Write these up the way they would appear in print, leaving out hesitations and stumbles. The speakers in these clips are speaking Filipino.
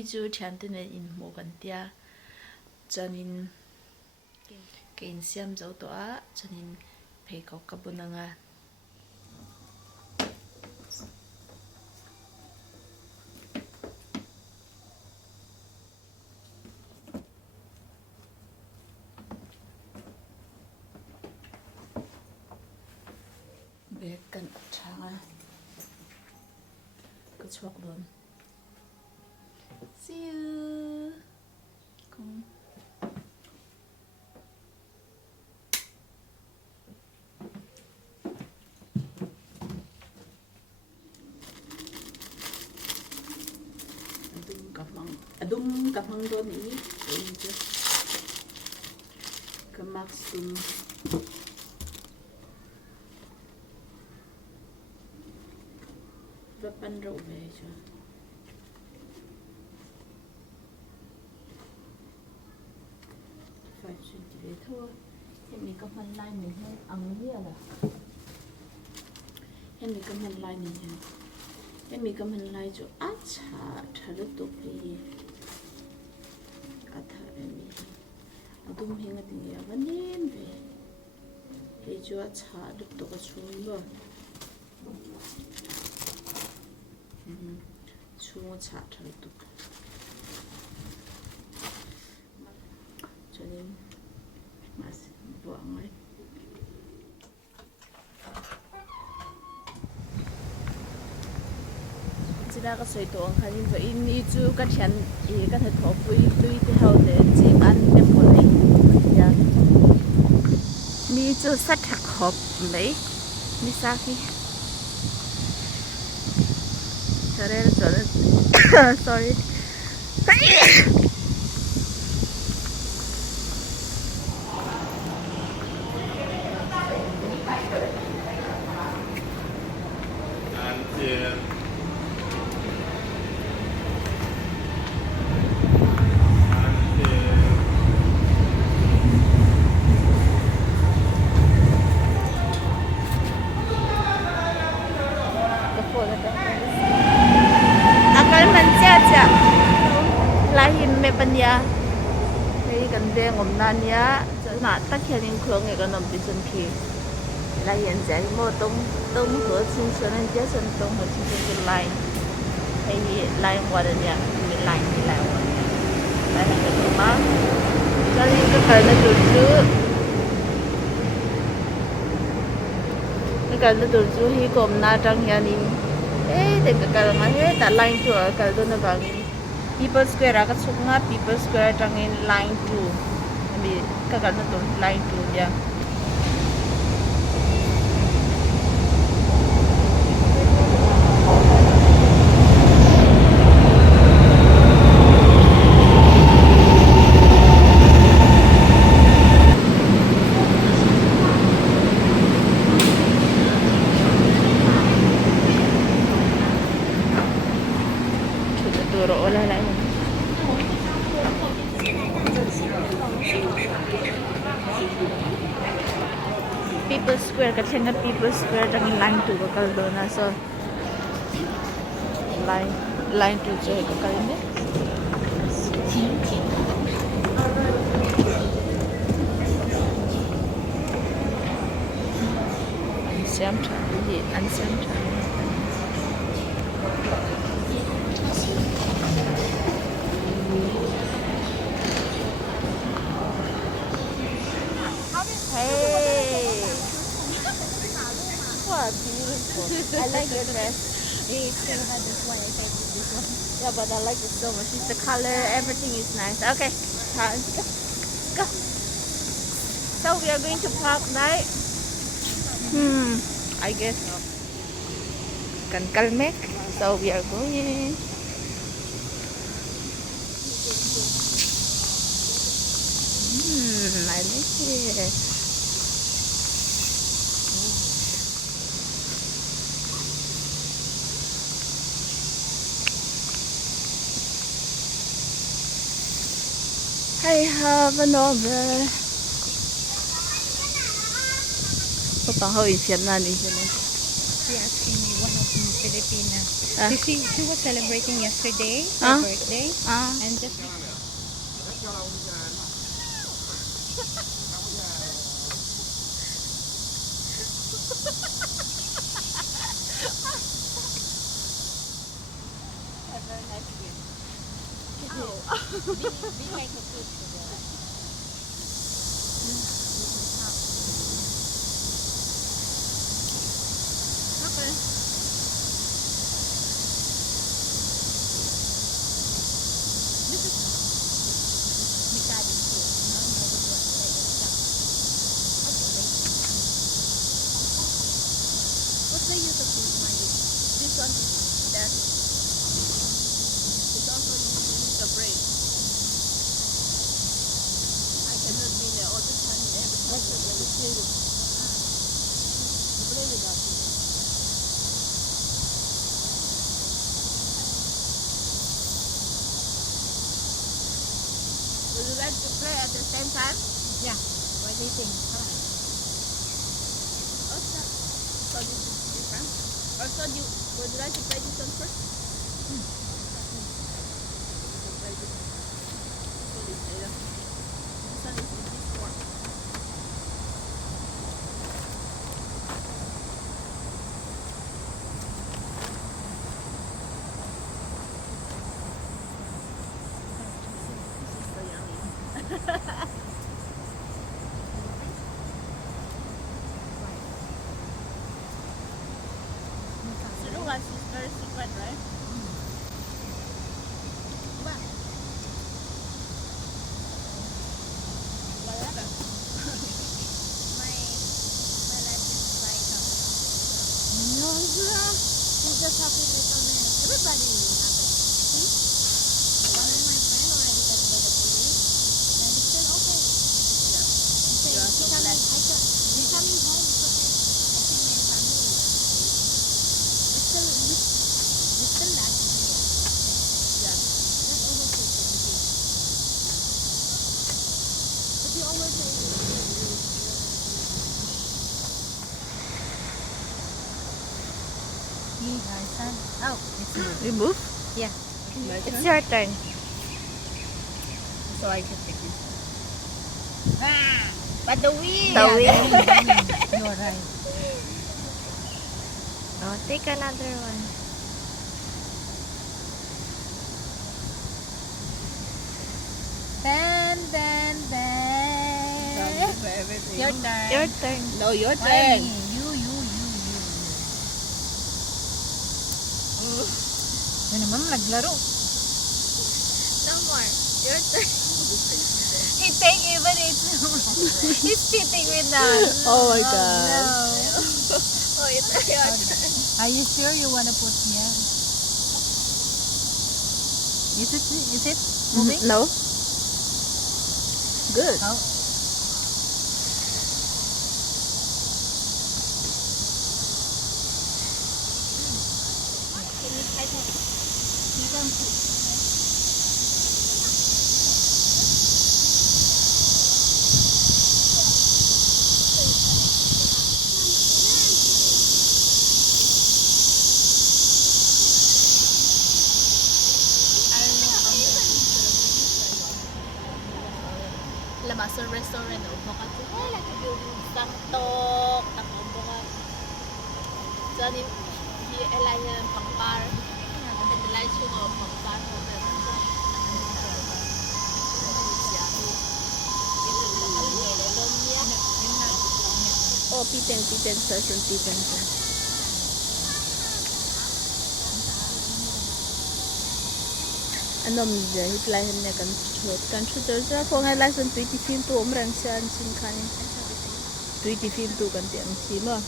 mi chu thian te ne in mo kan tia chanin kein siam zo to a chanin phei ko ka bunanga be kan thanga ka chwak don see you come adum ka mang don ni enjo ka maksum và pan rượu về cho phải chuyển về thôi em mình có phần like mình hay ăn nhiều là em mình có phần like mình hay em mình có phần like cho át chả thà được tốt đi át thà em mình đúng hình cái tiếng gì vẫn nên về để cho át chả được tốt cái chung rồi chung chả thà được tốt cho nên mà buông ấy chỉ là cái sợi tóc hay như vậy như chú cái chân cái thịt hộp với tươi thì hậu để chỉ ăn đẹp hơn đấy, dạ. Mi chú sát thịt hộp đấy, mi sao khi, sorry. Panya hei kan de ngom na nia na ta khianin khurang e kan om ti chun khi la yan jai mo tong ho chin chen an ja chen tong ho chin chen lai hei lai wa de nia mi lai wa lai ha ke ma cho nên cái cần nó tụt chú cái cần nó tụt chú hi kom na trang hianin để cái cần mà hết ta lai chua cái đó nó bằng People Square agak sungai People Square tangin line 2 ambil kakak tu line 2 dia kita turun olah lain People Square kasi nga People Square tangin line 2 kakal doon na so line 2 so kakal ni siam chan di an siam chan I like your dress. You still have this one. I think this one. Yeah, but I like it so much. The color, everything is nice. Okay, let's go. So we are going to park, right? I guess so. Can Kalmek. So we are going. I like it. I have a novel. What the hell is your nanny? She asking me one of the Filipina. Ah. She was celebrating yesterday, Ah. her birthday, Ah. and just be like a kid. Okay. Mikado too. No, no, this one like a cup. What's the use of this money? This one is that. It's also using the brain. I cannot be there all the time. Every time you play with it. You play with that. Would you like to play at the same time? Yeah. What do you think? Come on. Also, so this is different. Also, would you like to play this one first? You can play this one. So this later. This one is in this form. This is so yummy. Otherwise, it's very secret, right? What? Whatever. My life is like No, you just have to make a mess. everybody happens. One of my friends already got by the police, and it's still okay. Yeah. He said, You are so blessed. He's coming home because I think my family. It's still, we still lack here. Yeah. Not overseas, but you always say. Me, my son. Oh, it's you. You move? Yeah. It's your turn. So I can take this. But the wheel. The wheel. You're right. Oh, take another one. Then. Your turn. Your turn. No, your Why turn. me? You. Yun naman, naglaro. No more. Your turn. He take even it's he's cheating with us. Oh my Oh, God. no. Oh, it's your turn. Are you sure you want to put here? Is it moving? No. Good. Oh. Can you try to? You don't put. Masuk restoran buka tu lagi sang tok tak buka jadi di elayan pangkar ada lain semua pangkar oh piten session piten anh nằm giờ hít lại hình này cần chút giờ ra phong hay lại sân tùy thì phim tu ông rằng xem xin khăn tùy thì phim tu cần tiền xí mà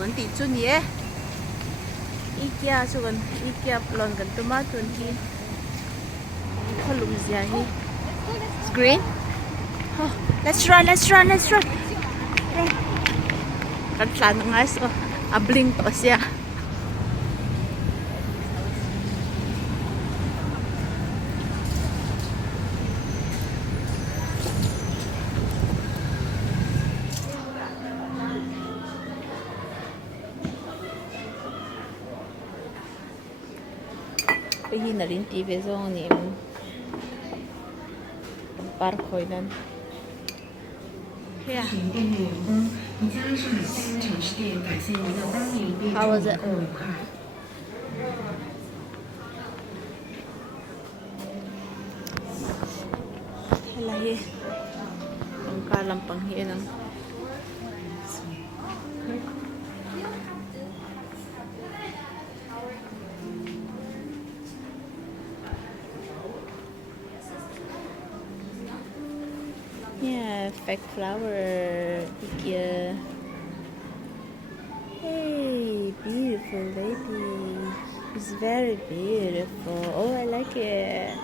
วันติจุนเย่อีเกียชวนอีเกียปลอนกันตัวมาตุนที่ขลุมเสียฮี green oh, let's run kan sana nga so abling to siya Pagi na rin TV zone ni parko ilan. Yeah. How was it? Halahi. Ang kalampang hilang. Yeah, fake flower. IKEA. Hey, beautiful lady. It's very beautiful. Oh, I like it.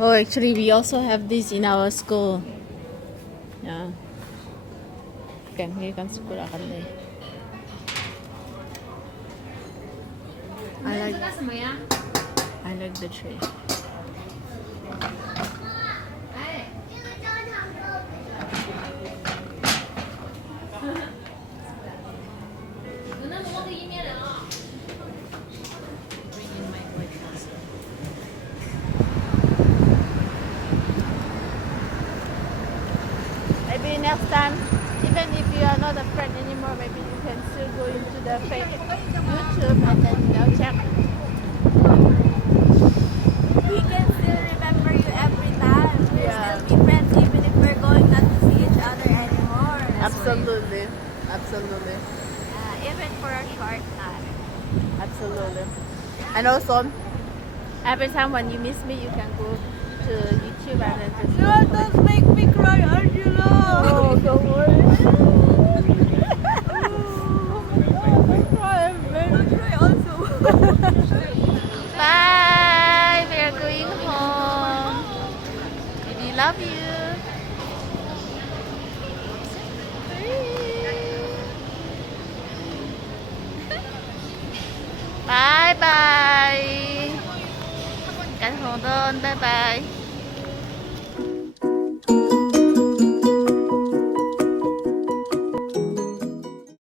Oh, actually, we also have this in our school. Yeah. Kan kan sekolah kan deh. I like the tree. Maybe next time, even if you are not a friend anymore, maybe you can still go into the YouTube and then check. We can still remember you every time. We'll Yeah. still be friends even if we're going not to see each other anymore. Absolutely. Even for a short time. Absolutely. And also, every time when you miss me, you can go to YouTube and then just. No, don't make me cry, Angela. Oh, don't worry. Don't cry also. Bye. We are going home. Baby, love you. Bye bye. Cảnh hồ đơn. Bye bye.